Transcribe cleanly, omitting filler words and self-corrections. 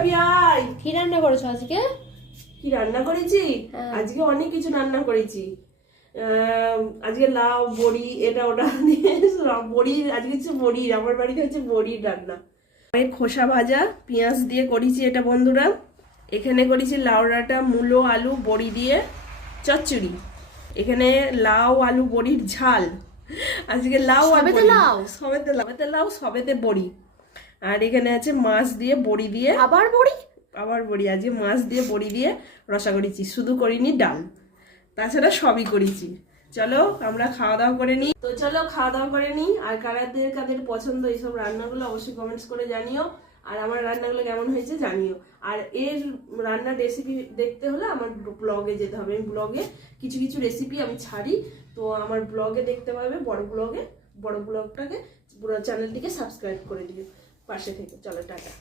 খাবি আয়। কি রান্না করেছো আজকে? কি রান্না করেছি? আজকে অনেক কিছু রান্না করেছি। আজকে লাউ বড়ি এটা ওটা দিয়ে বড়ি, আজকে হচ্ছে বড়ি, আমার বাড়িতে হচ্ছে বড়ির রান্না। খোসা ভাজা পেঁয়াজ দিয়ে করেছি এটা বন্ধুরা। এখানে করেছি লাউ ডাঁটা মূলো আলু বড়ি দিয়ে চচ্চড়ি। এখানে লাউ আলু বড়ির ঝাল। আজকে লাউ আর সবেতে বড়ি, লাউ? সবেতে লাউ সবেতে বড়ি। আর এখানে আছে মাছ দিয়ে বড়ি দিয়ে, আবার বড়ি? আবার বড়ি। আজকে মাছ দিয়ে বড়ি দিয়ে রসা করেছি, শুধু করিনি ডাল, তাছাড়া সবই করেছি। চলো আমরা খাওয়া দাওয়া করে নিই। তো চলো খাওয়া দাওয়া করে নিই। আর কাদের কাদের পছন্দ এইসব রান্নাগুলো অবশ্যই কমেন্টস করে জানিও। আর আমার রান্নাগুলো কেমন হয়েছে জানিও। আর এর রান্নার রেসিপি দেখতে হলে আমার ব্লগে যেতে হবে। আমি ব্লগে কিছু কিছু রেসিপি আমি ছাড়ি, তো আমার ব্লগে দেখতে পাবে, বড় ব্লগটাকে পুরো চ্যানেলটিকে সাবস্ক্রাইব করে দিও পাশে থেকে। চলো টাটা।